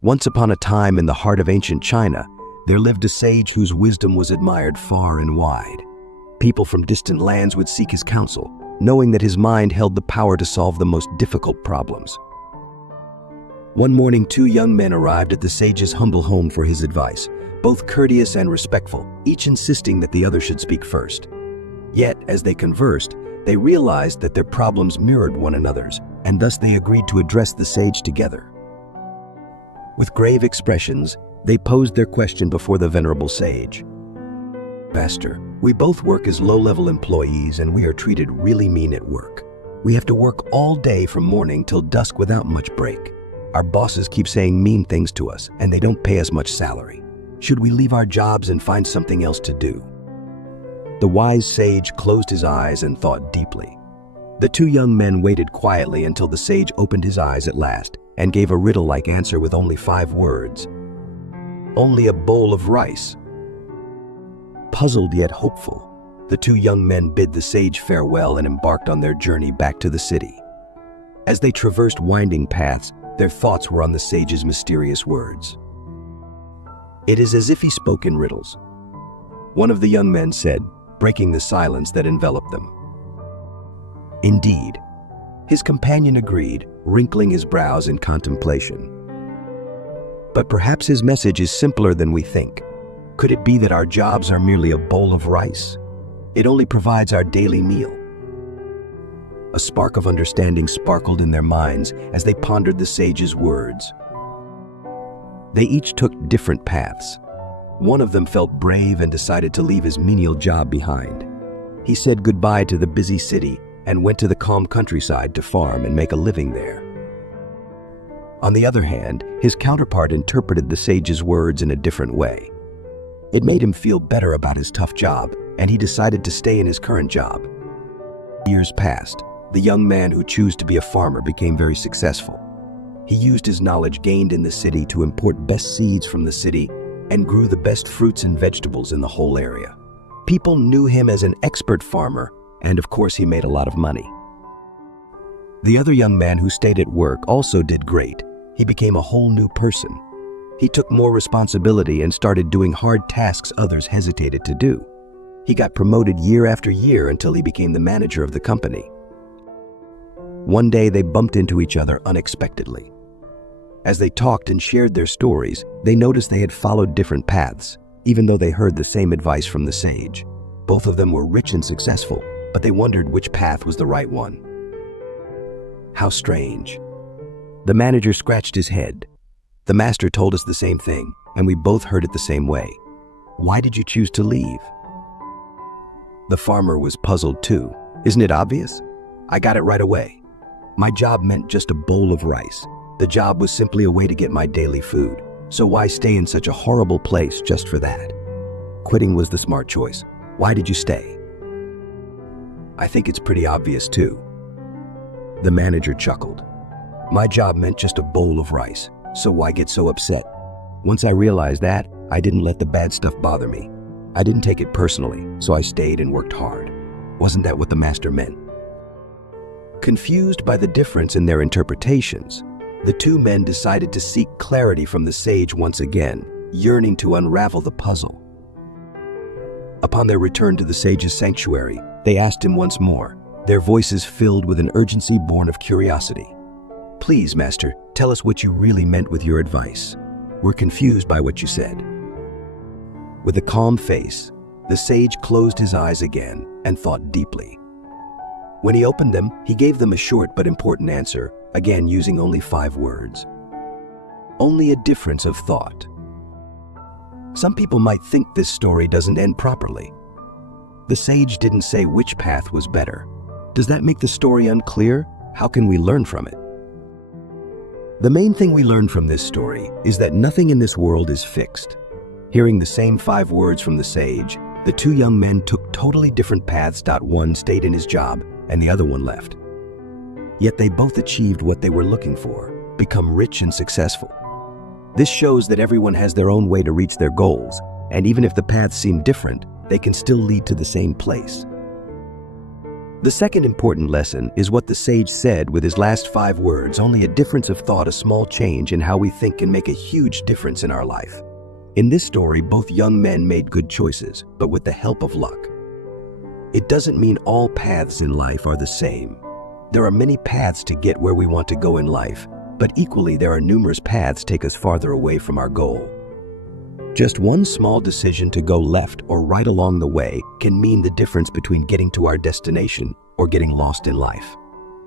Once upon a time in the heart of ancient China, there lived a sage whose wisdom was admired far and wide. People from distant lands would seek his counsel, knowing that his mind held the power to solve the most difficult problems. One morning, two young men arrived at the sage's humble home for his advice, both courteous and respectful, each insisting that the other should speak first. Yet, as they conversed, they realized that their problems mirrored one another's, and thus they agreed to address the sage together. With grave expressions, they posed their question before the venerable sage. "Master, we both work as low-level employees and we are treated really mean at work. We have to work all day from morning till dusk without much break. Our bosses keep saying mean things to us and they don't pay us much salary. Should we leave our jobs and find something else to do?" The wise sage closed his eyes and thought deeply. The two young men waited quietly until the sage opened his eyes at last and gave a riddle-like answer with only 5 words. "Only a bowl of rice." Puzzled yet hopeful, the two young men bid the sage farewell and embarked on their journey back to the city. As they traversed winding paths, their thoughts were on the sage's mysterious words. It is as if he spoke in riddles. One of the young men said, breaking the silence that enveloped them. "Indeed," his companion agreed, wrinkling his brows in contemplation. "But perhaps his message is simpler than we think. Could it be that our jobs are merely a bowl of rice? It only provides our daily meal." A spark of understanding sparkled in their minds as they pondered the sage's words. They each took different paths. One of them felt brave and decided to leave his menial job behind. He said goodbye to the busy city and went to the calm countryside to farm and make a living there. On the other hand, his counterpart interpreted the sage's words in a different way. It made him feel better about his tough job, and he decided to stay in his current job. Years passed. The young man who chose to be a farmer became very successful. He used his knowledge gained in the city to import best seeds from the city and grew the best fruits and vegetables in the whole area. People knew him as an expert farmer, and of course he made a lot of money. The other young man who stayed at work also did great. He became a whole new person. He took more responsibility and started doing hard tasks others hesitated to do. He got promoted year after year until he became the manager of the company. One day they bumped into each other unexpectedly. As they talked and shared their stories, they noticed they had followed different paths, even though they heard the same advice from the sage. Both of them were rich and successful, but they wondered which path was the right one. How strange. The manager scratched his head. "The master told us the same thing, and we both heard it the same way. Why did you choose to leave?" The farmer was puzzled too. "Isn't it obvious? I got it right away. My job meant just a bowl of rice. The job was simply a way to get my daily food. So why stay in such a horrible place just for that? Quitting was the smart choice. Why did you stay?" "I think it's pretty obvious too." The manager chuckled. "My job meant just a bowl of rice, so why get so upset? Once I realized that, I didn't let the bad stuff bother me. I didn't take it personally, so I stayed and worked hard. Wasn't that what the master meant?" Confused by the difference in their interpretations, the two men decided to seek clarity from the sage once again, yearning to unravel the puzzle. Upon their return to the sage's sanctuary, they asked him once more, their voices filled with an urgency born of curiosity. "Please, master, tell us what you really meant with your advice. We're confused by what you said." With a calm face, the sage closed his eyes again and thought deeply. When he opened them, he gave them a short but important answer, again using only 5 words. "Only a difference of thought." Some people might think this story doesn't end properly. The sage didn't say which path was better. Does that make the story unclear? How can we learn from it? The main thing we learn from this story is that nothing in this world is fixed. Hearing the same 5 words from the sage, the two young men took totally different paths. One stayed in his job, and the other one left. Yet they both achieved what they were looking for, become rich and successful. This shows that everyone has their own way to reach their goals, and even if the paths seem different, they can still lead to the same place. The second important lesson is what the sage said with his last 5 words: only a difference of thought, a small change in how we think can make a huge difference in our life. In this story, both young men made good choices, but with the help of luck. It doesn't mean all paths in life are the same. There are many paths to get where we want to go in life, but equally there are numerous paths take us farther away from our goal. Just one small decision to go left or right along the way can mean the difference between getting to our destination or getting lost in life.